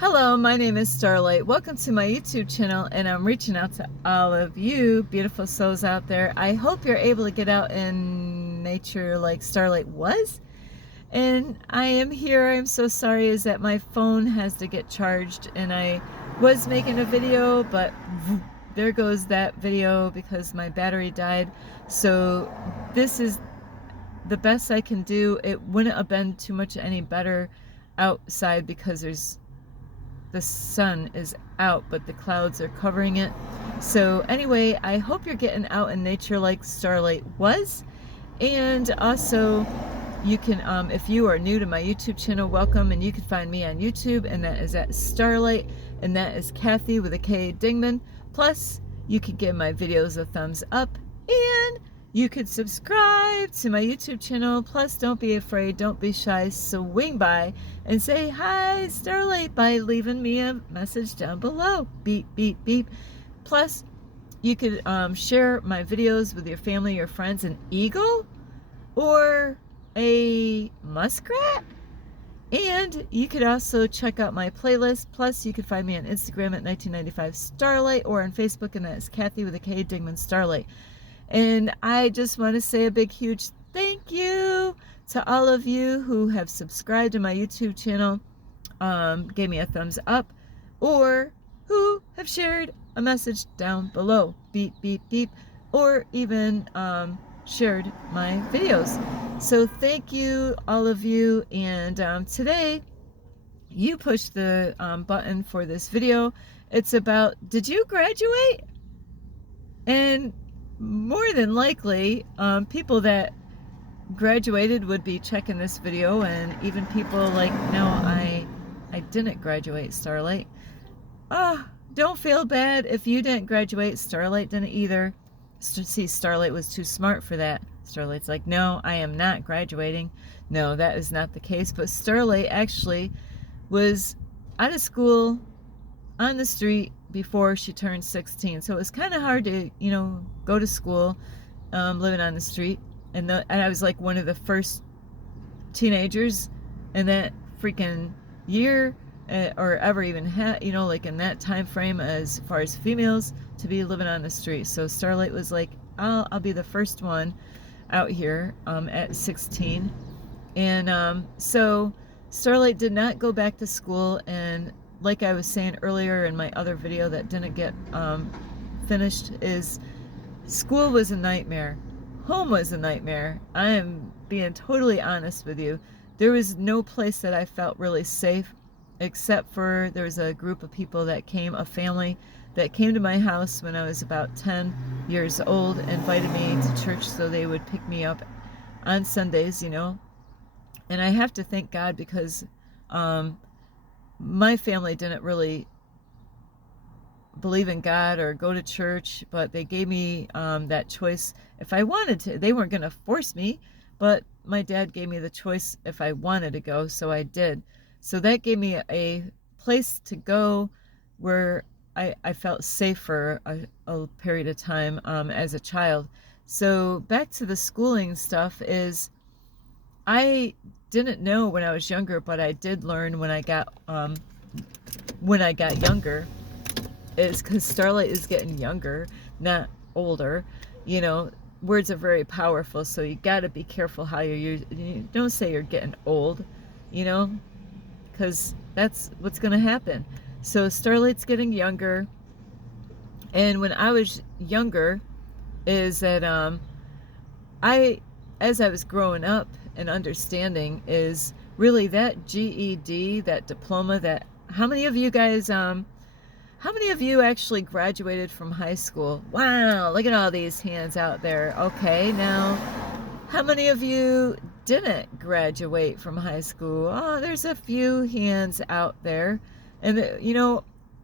Hello, my name is Starlight. Welcome to my YouTube channel, and I'm reaching out to all of you beautiful souls out there. I hope you're able to get out in nature like Starlight was. And I am here. I'm so sorry is that my phone has to get charged, and I was making a video, but there goes that video because my battery died. So this is the best I can do. It wouldn't have been too much any better outside because the sun is out, but the clouds are covering it. So anyway, I hope you're getting out in nature like Starlight was. And also, you can, if you are new to my YouTube channel, welcome, and you can find me on YouTube, and that is at Starlight, and that is Kathy with a K Dingman. Plus, you can give my videos a thumbs up, and you can subscribe to my YouTube channel. Plus, don't be afraid, don't be shy, swing by and say hi Starlight by leaving me a message down below. Beep, beep, beep. Plus, you could share my videos with your family, your friends, an eagle or a muskrat. And you could also check out my playlist. Plus, you can find me on Instagram at 1995 Starlight or on Facebook, and that is Kathy with a K Dingman Starlight. And I just want to say a big, huge thank you to all of you who have subscribed to my YouTube channel, gave me a thumbs up, or who have shared a message down below, beep, beep, beep, or even shared my videos. So thank you, all of you. And today, you push the button for this video. It's about, did you graduate? And more than likely, people that graduated would be checking this video, and even people like, no, I didn't graduate, Starlight. Don't feel bad if you didn't graduate. Starlight didn't either. See, Starlight was too smart for that. Starlight's like, no, I am not graduating. No, that is not the case. But Starlight actually was out of school, on the street, before she turned 16. So it was kind of hard to, go to school, living on the street. And I was like one of the first teenagers in that freaking year, or ever even had, like in that time frame as far as females to be living on the street. So Starlight was like, I'll be the first one out here at 16. And so Starlight did not go back to school, and like I was saying earlier in my other video that didn't get finished, is school was a nightmare. Home was a nightmare. I am being totally honest with you. There was no place that I felt really safe, except for there was a group of people that came, a family that came to my house when I was about 10 years old, invited me to church so they would pick me up on Sundays, And I have to thank God because my family didn't really believe in God or go to church, but they gave me that choice if I wanted to. They weren't going to force me, but my dad gave me the choice if I wanted to go, so I did. So that gave me a place to go where I felt safe for a period of time as a child. So back to the schooling stuff is, I didn't know when I was younger, but I did learn when I got younger, is because Starlight is getting younger, not older. Words are very powerful, so you got to be careful how you use. You don't say you're getting old, because that's what's going to happen. So Starlight's getting younger, and when I was younger, is that as I was growing up and understanding, is really that GED, that diploma, that how many of you guys how many of you actually graduated from high school? Wow, look at all these hands out there. Okay, now, how many of you didn't graduate from high school? Oh, there's a few hands out there. And,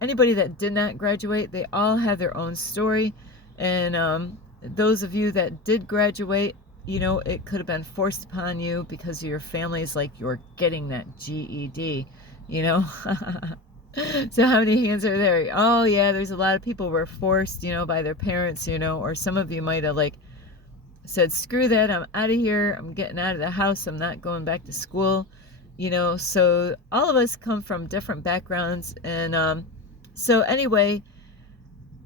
anybody that did not graduate, they all have their own story. And those of you that did graduate, it could have been forced upon you because your family's like, you're getting that GED, So how many hands are there? Oh yeah, there's a lot of people were forced, by their parents, or some of you might have like said, screw that, I'm out of here, I'm getting out of the house, I'm not going back to school. you know, so all of us come from different backgrounds. And so anyway,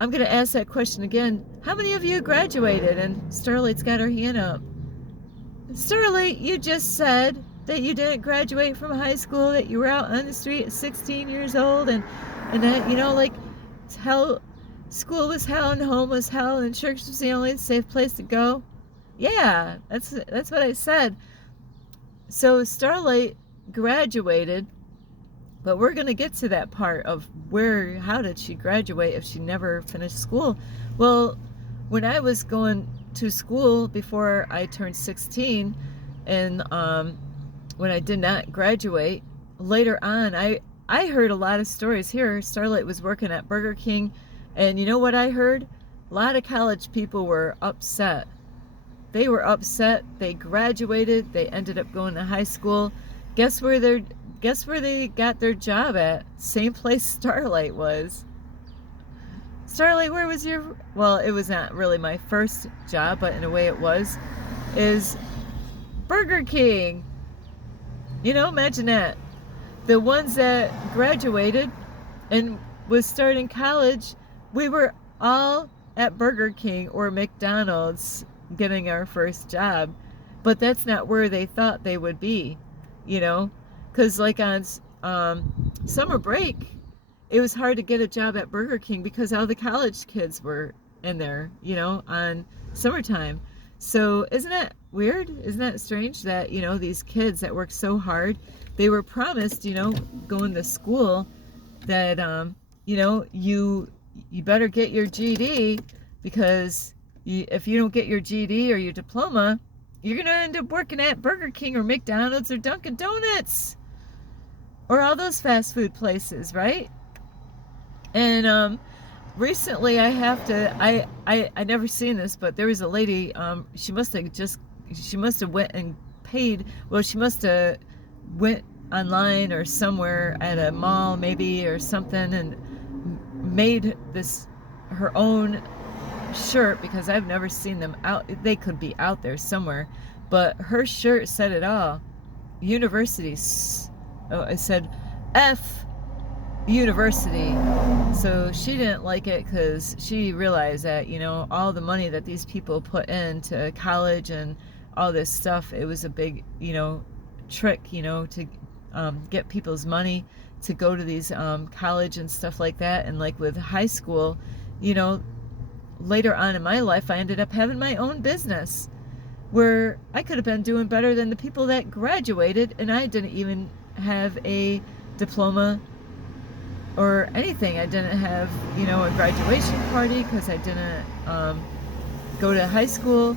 I'm going to ask that question again. How many of you graduated? And Starlight's got her hand up. Starlight, you just said that you didn't graduate from high school, that you were out on the street at 16 years old, and that, you know, like, hell, school was hell and home was hell and church was the only safe place to go. Yeah, that's what I said. So Starlight graduated, but we're going to get to that part of how did she graduate if she never finished school? Well, when I was going to school before I turned 16, and when I did not graduate, later on, I heard a lot of stories here. Starlight was working at Burger King, and you know what I heard? A lot of college people were upset. They were upset. They graduated. They ended up going to high school. Guess where they got their job at? Same place Starlight was. Starlight, where was your... Well, it was not really my first job, but in a way it was. Is Burger King. You know, imagine that. The ones that graduated and was starting college, we were all at Burger King or McDonald's getting our first job. But that's not where they thought they would be, you know? Because like on summer break, it was hard to get a job at Burger King because all the college kids were in there, you know, on summertime. So isn't that weird? Isn't that strange that, you know, these kids that work so hard, they were promised, you know, going to school that, you know, you better get your GED, because if you don't get your GED or your diploma, you're going to end up working at Burger King or McDonald's or Dunkin' Donuts or all those fast food places, right? And recently I never seen this, but there was a lady, she must have went and paid, well, she must have went online or somewhere at a mall maybe or something and made this her own shirt, because I've never seen them out. They could be out there somewhere, but her shirt said it all. Universities. Oh, it said F University. So she didn't like it because she realized that, you know, all the money that these people put into college and all this stuff, it was a big, you know, trick, you know, to get people's money to go to these college and stuff like that. And like with high school, you know, later on in my life, I ended up having my own business where I could have been doing better than the people that graduated, and I didn't even have a diploma or anything. I didn't have, you know, a graduation party because I didn't go to high school.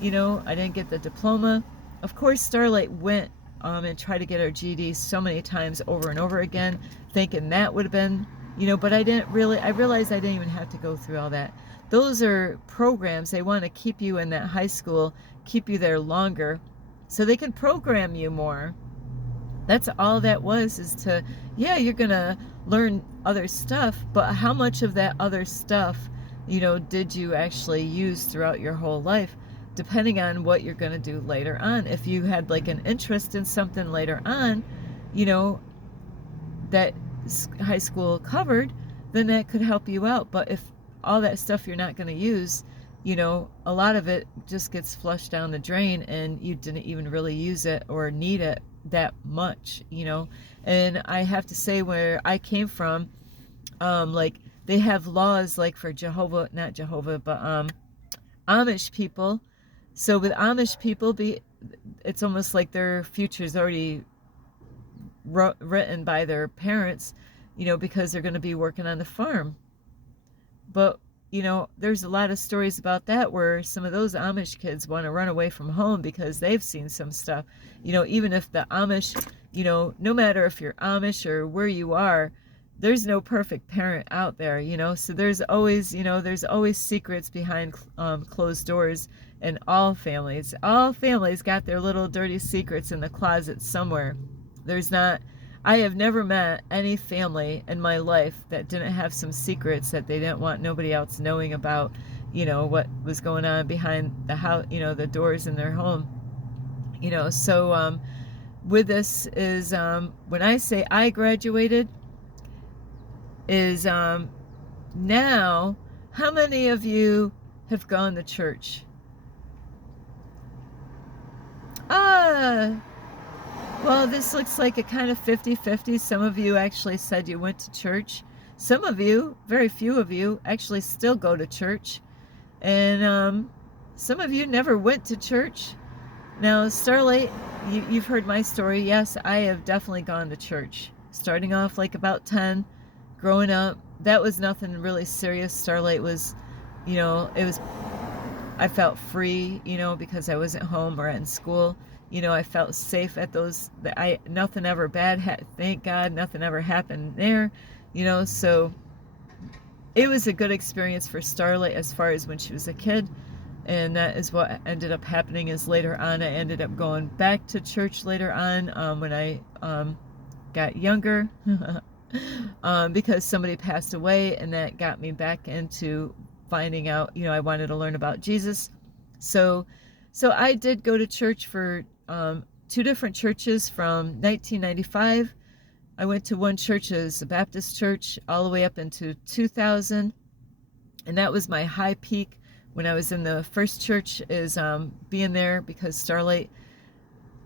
You know, I didn't get the diploma. Of course, Starlight went and tried to get her GED so many times over and over again, thinking that would have been, you know, but I realized I didn't even have to go through all that. Those are programs. They want to keep you in that high school, keep you there longer, so they can program you more. That's all that was, is to, yeah, you're going to learn other stuff, but how much of that other stuff, you know, did you actually use throughout your whole life, depending on what you're going to do later on. If you had like an interest in something later on, you know, that high school covered, then that could help you out. But if all that stuff you're not going to use, you know, a lot of it just gets flushed down the drain and you didn't even really use it or need it that much, you know. And I have to say, where I came from, like they have laws like for not Jehovah, but Amish people. So with Amish people, it's almost like their future's already written by their parents, you know, because they're going to be working on the farm. But, you know, there's a lot of stories about that where some of those Amish kids want to run away from home because they've seen some stuff. You know, even if the Amish, you know, no matter if you're Amish or where you are, there's no perfect parent out there, you know. So there's always, you know, there's always secrets behind closed doors in all families. All families got their little dirty secrets in the closet somewhere. I have never met any family in my life that didn't have some secrets that they didn't want nobody else knowing about, you know, what was going on behind the house, you know, the doors in their home, you know. So with this is, when I say I graduated, is now, how many of you have gone to church? Well, this looks like a kind of 50-50. Some of you actually said you went to church. Some of you, very few of you, actually still go to church. And some of you never went to church. Now, Starlight, you've heard my story. Yes, I have definitely gone to church. Starting off like about 10, growing up, that was nothing really serious. Starlight was, I felt free, because I wasn't home or in school. I felt safe at those. Nothing ever bad. Thank God, nothing ever happened there. So it was a good experience for Starlight as far as when she was a kid. And that is what ended up happening. Is later on, I ended up going back to church later on, when I got younger, because somebody passed away, and that got me back into finding out, I wanted to learn about Jesus. So I did go to church for 2 different churches from 1995. I went to one church as a Baptist church all the way up into 2000, and that was my high peak when I was in the first church, is being there, because Starlight,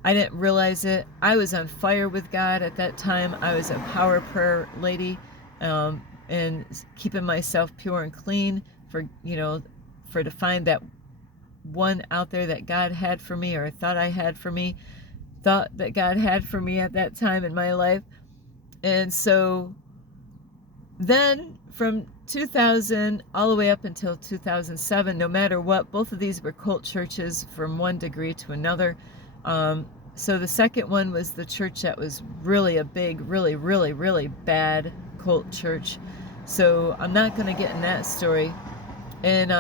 I didn't realize it. I was on fire with God at that time. I was a power prayer lady, and keeping myself pure and clean for to find that one out there that God had for me, or thought that God had for me at that time in my life. And so then from 2000 all the way up until 2007, no matter what, both of these were cult churches from one degree to another. So the second one was the church that was really a big, really, really, really bad cult church. So I'm not going to get in that story. And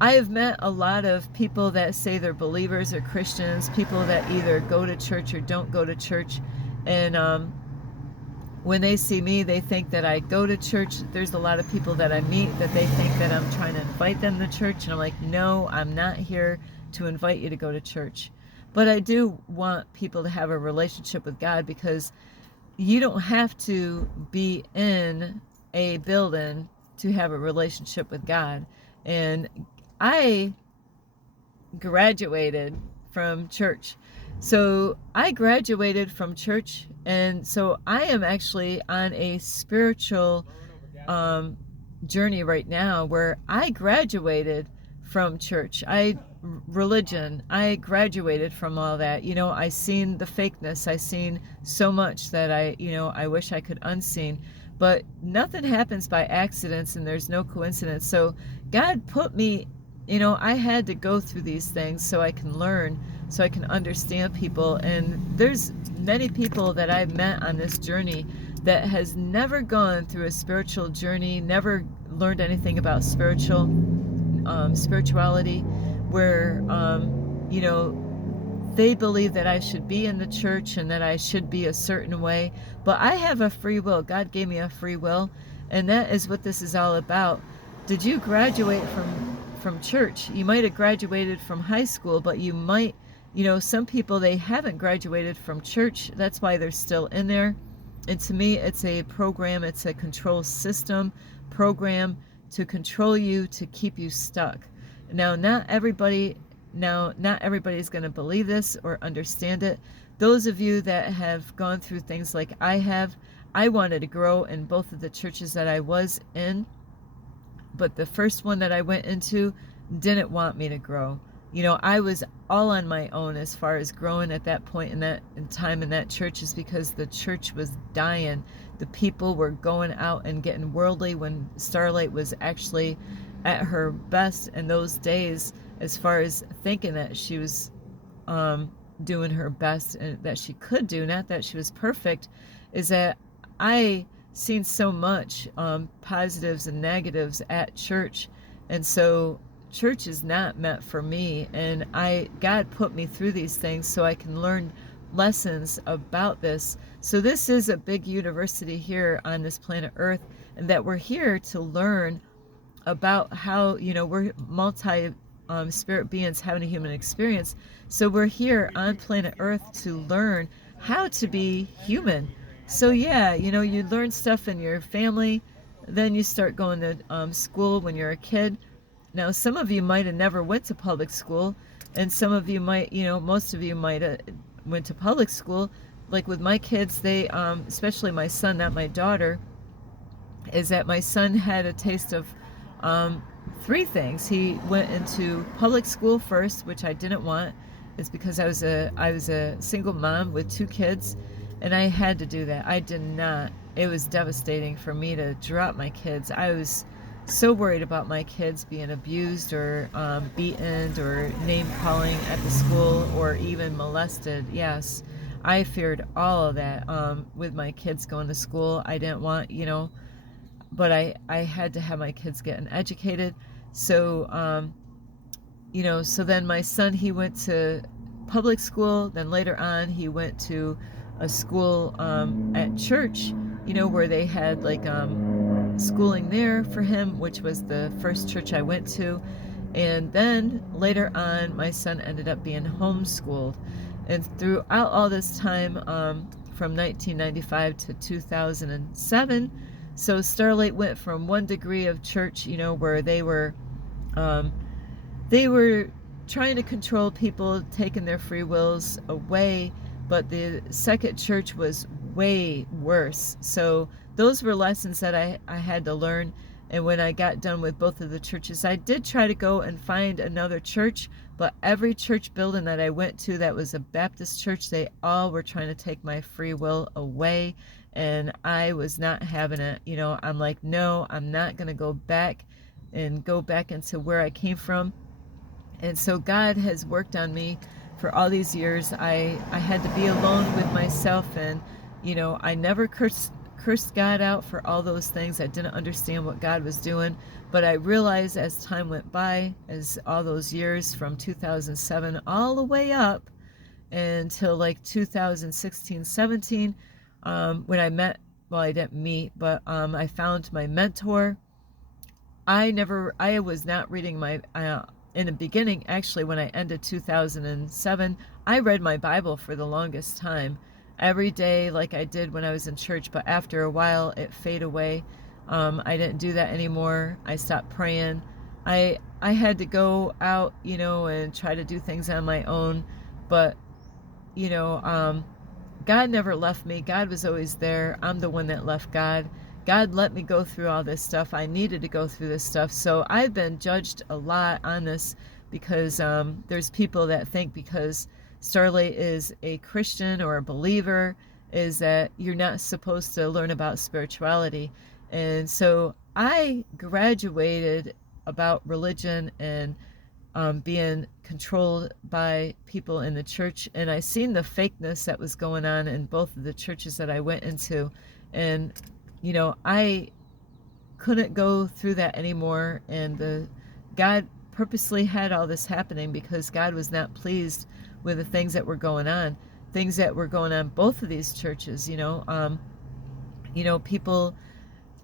I have met a lot of people that say they're believers or Christians, people that either go to church or don't go to church. And when they see me, they think that I go to church. There's a lot of people that I meet that they think that I'm trying to invite them to church. And I'm like, no, I'm not here to invite you to go to church. But I do want people to have a relationship with God, because you don't have to be in a building to have a relationship with God. And I graduated from church. So I graduated from church, and so I am actually on a spiritual journey right now, where I graduated from church. Religion, I graduated from all that. I seen the fakeness. I seen so much that I wish I could unseen. But nothing happens by accidents, and there's no coincidence. So God put me, I had to go through these things so I can learn, so I can understand people. And there's many people that I've met on this journey that has never gone through a spiritual journey, never learned anything about spirituality, where they believe that I should be in the church and that I should be a certain way. But I have a free will. God gave me a free will, and that is what this is all about. Did you graduate from church? You might have graduated from high school, but you might, some people, they haven't graduated from church. That's why they're still in there. And to me, it's a program, it's a control system program to control you, to keep you stuck. Now, not everybody is going to believe this or understand it. Those of you that have gone through things like I have, I wanted to grow in both of the churches that I was in, but the first one that I went into didn't want me to grow. I was all on my own as far as growing at that point in time in that church, is because the church was dying. The people were going out and getting worldly, when Starlight was actually at her best in those days, as far as thinking that she was doing her best and that she could do, not that she was perfect. Is that I seen so much positives and negatives at church, and so church is not meant for me. And God put me through these things so I can learn lessons about this. So this is a big university here on this planet Earth, and that we're here to learn about how, we're multi spirit beings having a human experience. So we're here on planet Earth to learn how to be human. So yeah, you know, you learn stuff in your family, then you start going to school when you're a kid. Now, some of you might have never went to public school, and some of you might, you know, most of you might have went to public school. Like with my kids, they, especially my son, not my daughter, is that my son had a taste of three things. He went into public school first, which I didn't want. It's because I was a single mom with two kids, and I had to do that. I did not. It was devastating for me to drop my kids. I was so worried about my kids being abused or beaten or name calling at the school or even molested. Yes, I feared all of that with my kids going to school. I didn't want, you know, but I had to have my kids getting educated. So, you know, so then my son, he went to public school. Then later on, he went to a school at church, you know, where they had like schooling there for him, which was the first church I went to. And then later on, my son ended up being homeschooled. And throughout all this time, from 1995 to 2007, so Starlight went from one degree of church, you know, where they were trying to control people, taking their free wills away, but the second church was way worse. So those were lessons that I had to learn. And when I got done with both of the churches, I did try to go and find another church, but every church building that I went to that was a Baptist church, they all were trying to take my free will away, and I was not having it. You know, I'm like, no, I'm not going to go back into where I came from. And so God has worked on me for all these years. I had to be alone with myself, and, you know, I never cursed God out for all those things. I didn't understand what God was doing, but I realized as time went by, as all those years from 2007 all the way up until like 2016, 17, when I met, well, I didn't meet, but I found my mentor. I was not reading my, in the beginning, actually, when I ended 2007, I read my Bible for the longest time, every day like I did when I was in church, but after a while it faded away. I didn't do that anymore. I stopped praying. I had to go out, you know, and try to do things on my own, but, you know, God never left me. God was always there. I'm the one that left God. God let me go through all this stuff. I needed to go through this stuff. So I've been judged a lot on this because there's people that think because Starlight is a Christian or a believer is that you're not supposed to learn about spirituality. And so I graduated about religion and being controlled by people in the church, and I seen the fakeness that was going on in both of the churches that I went into, and you know, I couldn't go through that anymore. And God purposely had all this happening because God was not pleased with the things that were going on, both of these churches. You know, people.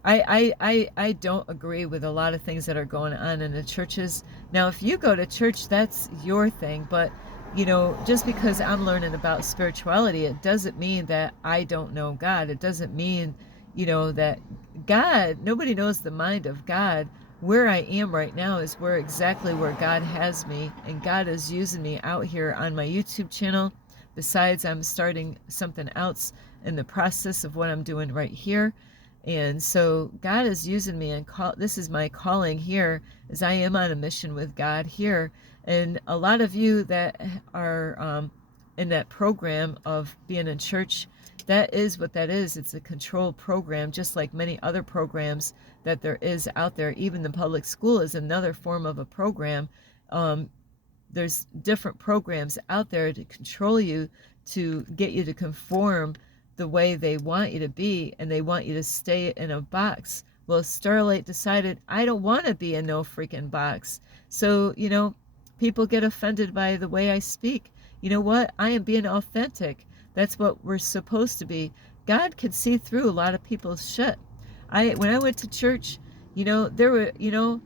I don't agree with a lot of things that are going on in the churches. Now, if you go to church, that's your thing. But, you know, just because I'm learning about spirituality, it doesn't mean that I don't know God. It doesn't mean, you know, that God, nobody knows the mind of God. Where I am right now is exactly where God has me. And God is using me out here on my YouTube channel. Besides, I'm starting something else in the process of what I'm doing right here. And so God is using me, and this is my calling here, as I am on a mission with God here. And a lot of you that are in that program of being in church, that is what that is. It's a controlled program, just like many other programs that there is out there. Even the public school is another form of a program. There's different programs out there to control you, to get you to conform the way they want you to be, and they want you to stay in a box. Well, Starlight decided, I don't want to be in no freaking box. So, you know, people get offended by the way I speak. You know what? I am being authentic. That's what we're supposed to be. God can see through a lot of people's shit. When I went to church, you know, there were, you know,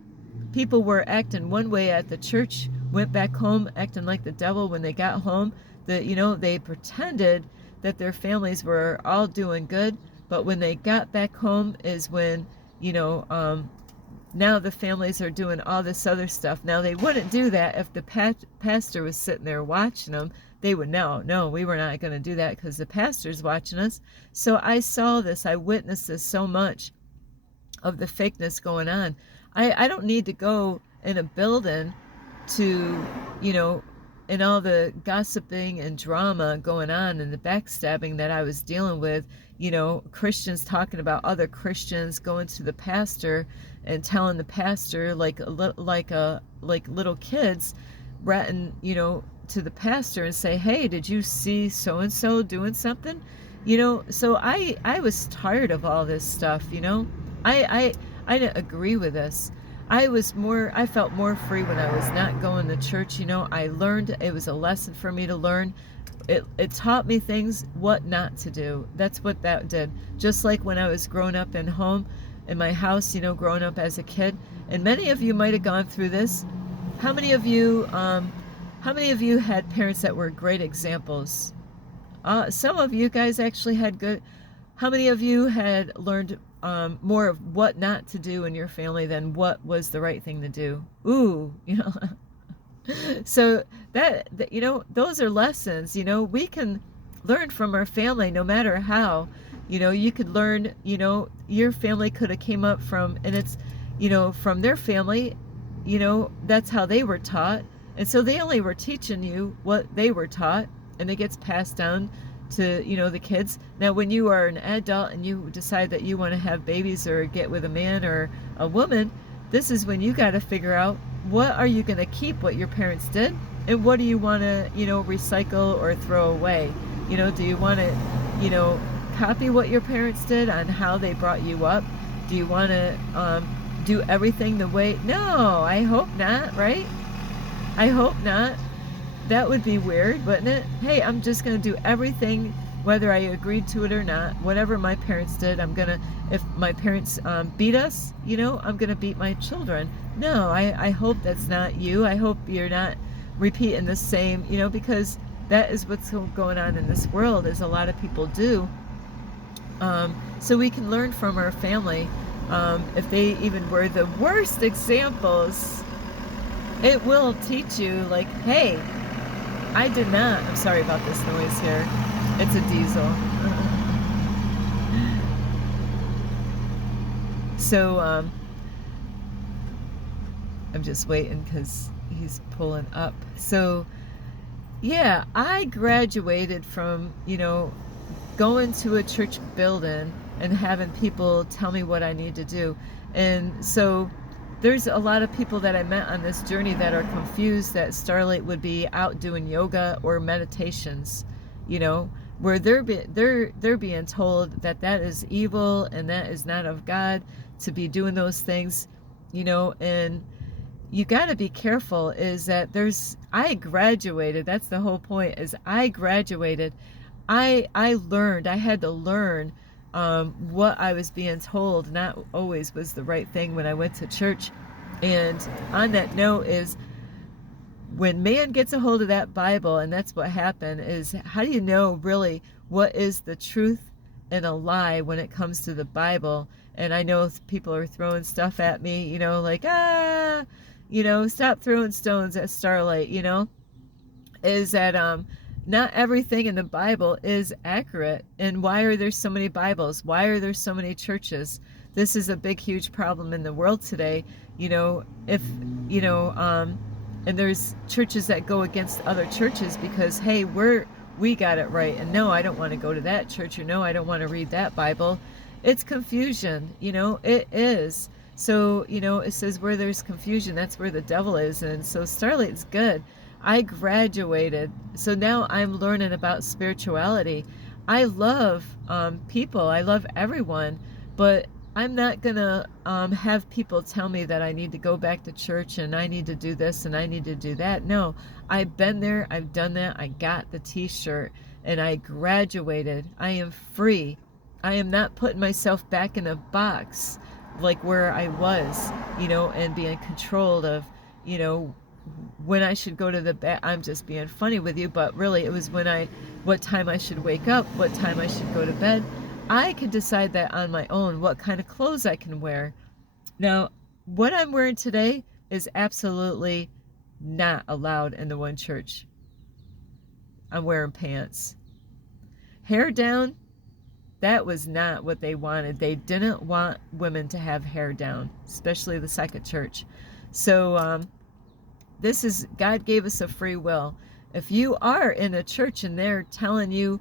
people were acting one way at the church, went back home acting like the devil when they got home. They pretended that their families were all doing good, but when they got back home is when, now the families are doing all this other stuff. Now, they wouldn't do that if the pastor was sitting there watching them. They would know, no, we were not going to do that because the pastor's watching us. So I saw this, I witnessed this so much of the fakeness going on. I don't need to go in a building to, and all the gossiping and drama going on and the backstabbing that I was dealing with, Christians talking about other Christians, going to the pastor and telling the pastor like little kids, ratting, to the pastor and say, hey, did you see so and so doing something? So I was tired of all this stuff. I didn't agree with this. I felt more free when I was not going to church. I learned, it was a lesson for me to learn. It taught me things, what not to do. That's what that did. Just like when I was growing up in my house, growing up as a kid. And many of you might have gone through this. How many of you had parents that were great examples? Some of you guys actually had good. How many of you had learned more of what not to do in your family than what was the right thing to do? Ooh, So that those are lessons. We can learn from our family no matter how. You could learn. Your family could have came up from, and it's, from their family. That's how they were taught, and so they only were teaching you what they were taught, and it gets passed down to the kids. Now when you are an adult and you decide that you want to have babies or get with a man or a woman, this is when you got to figure out, what are you going to keep what your parents did, and what do you want to recycle or throw away? Do you want to copy what your parents did on how they brought you up? Do you want to do everything the way? No, I hope not, right? I hope not. That would be weird, wouldn't it? Hey, I'm just going to do everything, whether I agreed to it or not. Whatever my parents did, if my parents beat us, I'm going to beat my children. No, I hope that's not you. I hope you're not repeating the same, because that is what's going on in this world, is a lot of people do. So we can learn from our family. If they even were the worst examples, it will teach you, like, hey, I did not. I'm sorry about this noise here. It's a diesel. So, I'm just waiting because he's pulling up. So, yeah, I graduated from, going to a church building and having people tell me what I need to do. And so there's a lot of people that I met on this journey that are confused that Starlight would be out doing yoga or meditations, where they're being told that is evil and that is not of God to be doing those things, and you got to be careful. Is that I graduated. That's the whole point. Is I graduated. I learned. I had to learn what I was being told not always was the right thing when I went to church. And on that note is, when man gets a hold of that Bible, and that's what happened, is how do you know really what is the truth and a lie when it comes to the Bible? And I know people are throwing stuff at me, like, stop throwing stones at Starlight, is that not everything in the Bible is accurate. And why are there so many Bibles? Why are there so many churches? This is a big, huge problem in the world today. And there's churches that go against other churches because, hey, we got it right. And no, I don't want to go to that church, or no, I don't want to read that Bible. It's confusion, it is. So, it says where there's confusion, that's where the devil is. And so Starlight's good. I graduated, so now I'm learning about spirituality. I love people, I love everyone, but I'm not gonna have people tell me that I need to go back to church and I need to do this and I need to do that. No, I've been there, I've done that, I got the t-shirt, and I graduated. I am free. I am not putting myself back in a box, like where I was, and being controlled of, when I should go to the bed. I'm just being funny with you, but really it was what time I should wake up, what time I should go to bed. I could decide that on my own, what kind of clothes I can wear. Now, what I'm wearing today is absolutely not allowed in the one church. I'm wearing pants. Hair down, that was not what they wanted. They didn't want women to have hair down, especially the second church. So God gave us a free will. If you are in a church and they're telling you,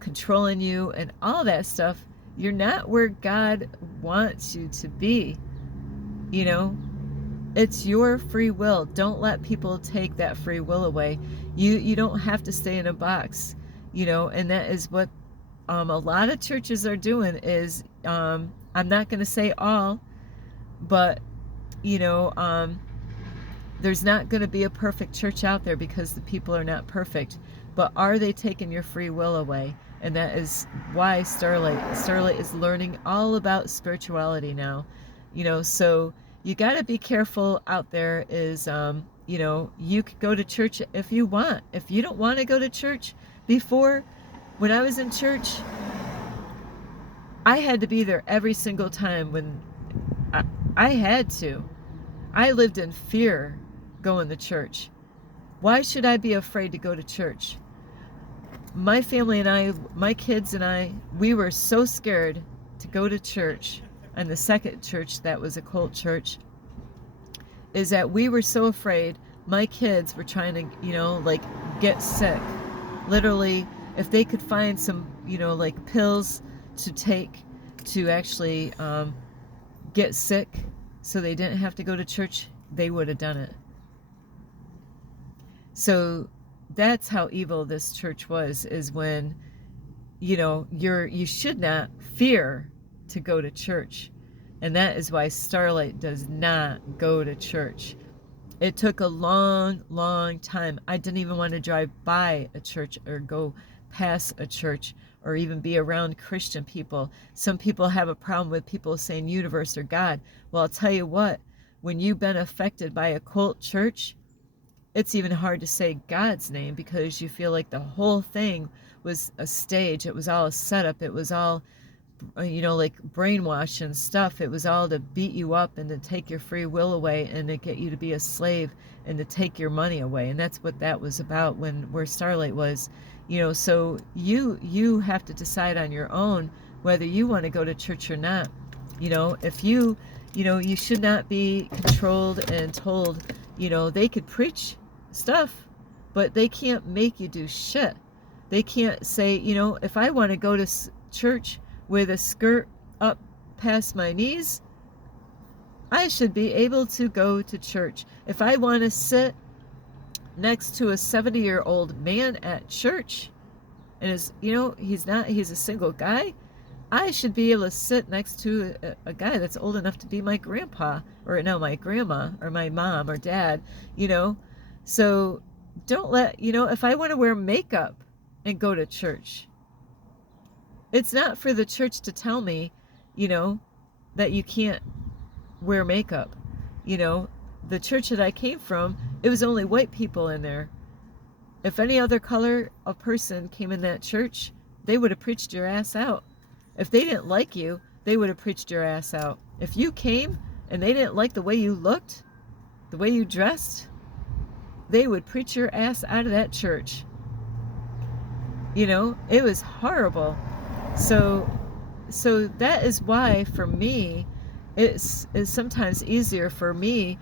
controlling you and all that stuff, you're not where God wants you to be. It's your free will. Don't let people take that free will away. You don't have to stay in a box, and that is what a lot of churches are doing is, I'm not going to say all, but, there's not going to be a perfect church out there because the people are not perfect. But are they taking your free will away? And that is why Starlight is learning all about spirituality now. So you got to be careful out there is, you could go to church if you want. If you don't want to go to church, before, when I was in church, I had to be there every single time when I had to. I lived in fear going to church. Why should I be afraid to go to church? My family and I, my kids and I, we were so scared to go to church. And the second church that was a cult church, is that we were so afraid. My kids were trying to, get sick. Literally, if they could find some, pills to take to actually get sick so they didn't have to go to church, they would have done it. So that's how evil this church was, is when, you should not fear to go to church. And that is why Starlight does not go to church. It took a long, long time. I didn't even want to drive by a church or go past a church or even be around Christian people. Some people have a problem with people saying universe or God. Well, I'll tell you what, when you've been affected by a cult church, it's even hard to say God's name because you feel like the whole thing was a stage. It was all a setup. It was all, brainwash and stuff. It was all to beat you up and to take your free will away and to get you to be a slave and to take your money away. And that's what that was about where Starlight was. So you have to decide on your own whether you want to go to church or not. If you should not be controlled and told, they could preach stuff, but they can't make you do shit. They can't say, if I want to go to church with a skirt up past my knees, I should be able to go to church. If I want to sit next to a 70-year-old man at church, and he's a single guy, I should be able to sit next to a guy that's old enough to be my grandpa, or no, my grandma, or my mom, or dad, So don't let, if I want to wear makeup and go to church, it's not for the church to tell me, that you can't wear makeup. The church that I came from, it was only white people in there. If any other color of person came in that church, they would have preached your ass out. If they didn't like you, they would have preached your ass out. If you came and they didn't like the way you looked, the way you dressed, they would preach your ass out of that church. It was horrible. So that is why, for me, it's sometimes easier for me.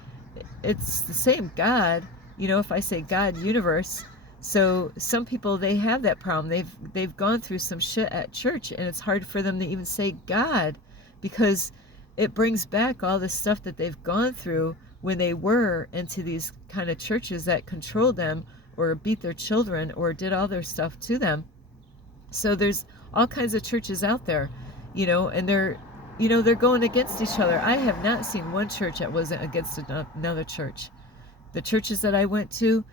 It's the same God, if I say God, universe. So some people, they have that problem. They've gone through some shit at church, and it's hard for them to even say God, because it brings back all the stuff that they've gone through when they were into these kind of churches that controlled them or beat their children or did all their stuff to them. So there's all kinds of churches out there, and they're going against each other. I have not seen one church that wasn't against another church. The churches that I went to,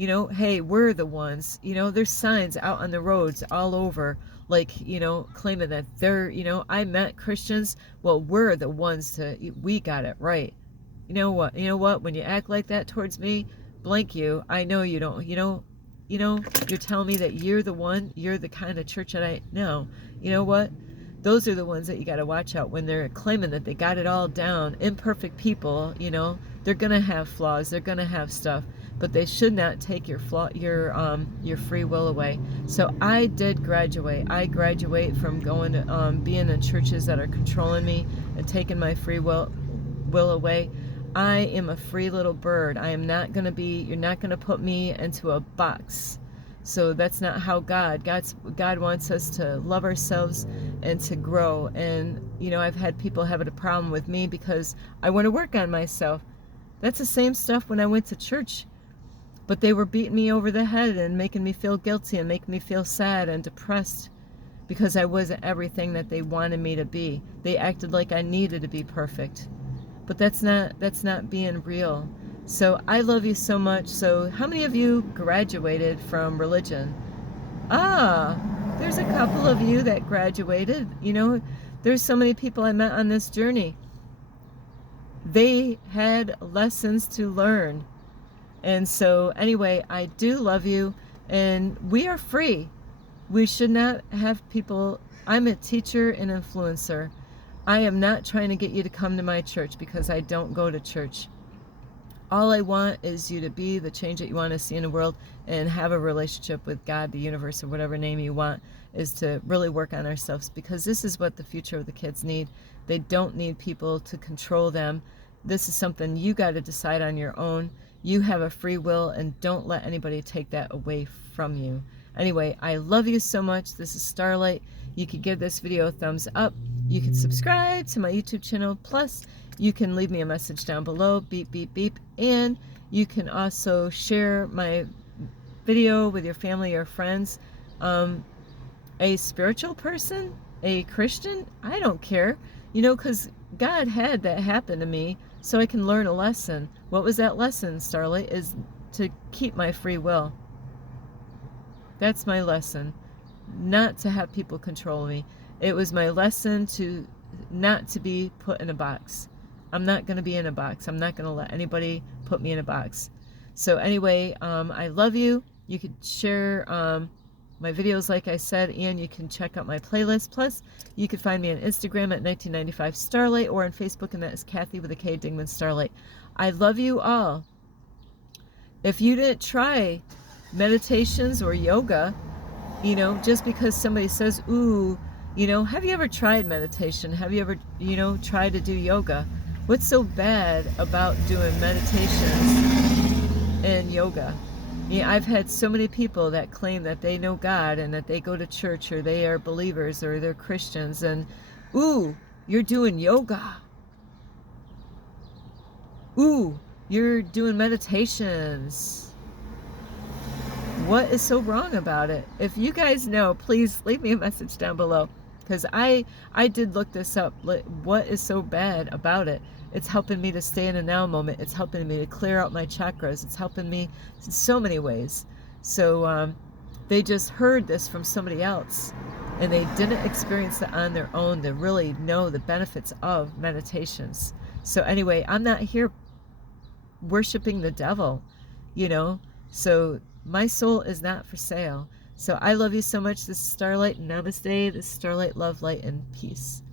You know, hey, we're the ones. You know, there's signs out on the roads all over, like, you know, claiming that they're, you know, I met Christians. Well, we're the ones we got it right. You know what? You know what? When you act like that towards me, blank you. I know you don't. You're telling me that you're the one. You're the kind of church that I know. You know what? Those are the ones that you got to watch out when they're claiming that they got it all down. Imperfect people, you know, they're gonna have flaws. They're gonna have stuff, but they should not take your free will away. So I did graduate. I graduate from going to being in churches that are controlling me and taking my free will away. I am a free little bird. I am not going to be, you're not going to put me into a box. So that's not how God wants us to love ourselves and to grow. And, you know, I've had people have a problem with me because I want to work on myself. That's the same stuff when I went to church. But they were beating me over the head and making me feel guilty and making me feel sad and depressed because I wasn't everything that they wanted me to be. They acted like I needed to be perfect. But that's not being real. So I love you so much. So how many of you graduated from religion? Ah, there's a couple of you that graduated. You know, there's so many people I met on this journey. They had lessons to learn. And so anyway, I do love you, and we are free. We should not have people. I'm a teacher and influencer. I am not trying to get you to come to my church because I don't go to church. All I want is you to be the change that you want to see in the world and have a relationship with God, the universe, or whatever name you want, is to really work on ourselves, because this is what the future of the kids need. They don't need people to control them. This is something you got to decide on your own. You have a free will, and don't let anybody take that away from you. Anyway, I love you so much. This is Starlight. You could give this video a thumbs up. You can subscribe to my YouTube channel. Plus, you can leave me a message down below, beep, beep, beep. And you can also share my video with your family or friends. A spiritual person, a Christian, I don't care. You know, because God had that happen to me so I can learn a lesson. What was that lesson, Starlight? Is to keep my free will. That's my lesson. Not to have people control me. It was my lesson to not to be put in a box. I'm not going to be in a box. I'm not going to let anybody put me in a box. So anyway, I love you. You could share my videos, like I said, and you can check out my playlist. Plus, you can find me on Instagram at 1995 Starlight, or on Facebook, and that is Kathy with a K, Dingman Starlight. I love you all. If you didn't try meditations or yoga, you know, just because somebody says, ooh, you know, have you ever tried meditation? Have you ever, you know, tried to do yoga? What's so bad about doing meditations and yoga? Yeah, I've had so many people that claim that they know God and that they go to church, or they are believers, or they're Christians, and ooh, you're doing yoga. Ooh, you're doing meditations. What is so wrong about it? If you guys know, please leave me a message down below, because I did look this up. What is so bad about it? It's helping me to stay in a now moment. It's helping me to clear out my chakras. It's helping me in so many ways. So they just heard this from somebody else, and they didn't experience it on their own to really know the benefits of meditations. So anyway, I'm not here worshiping the devil, you know. So my soul is not for sale. So I love you so much. This is Starlight. Namaste. This is Starlight, love, light, and peace.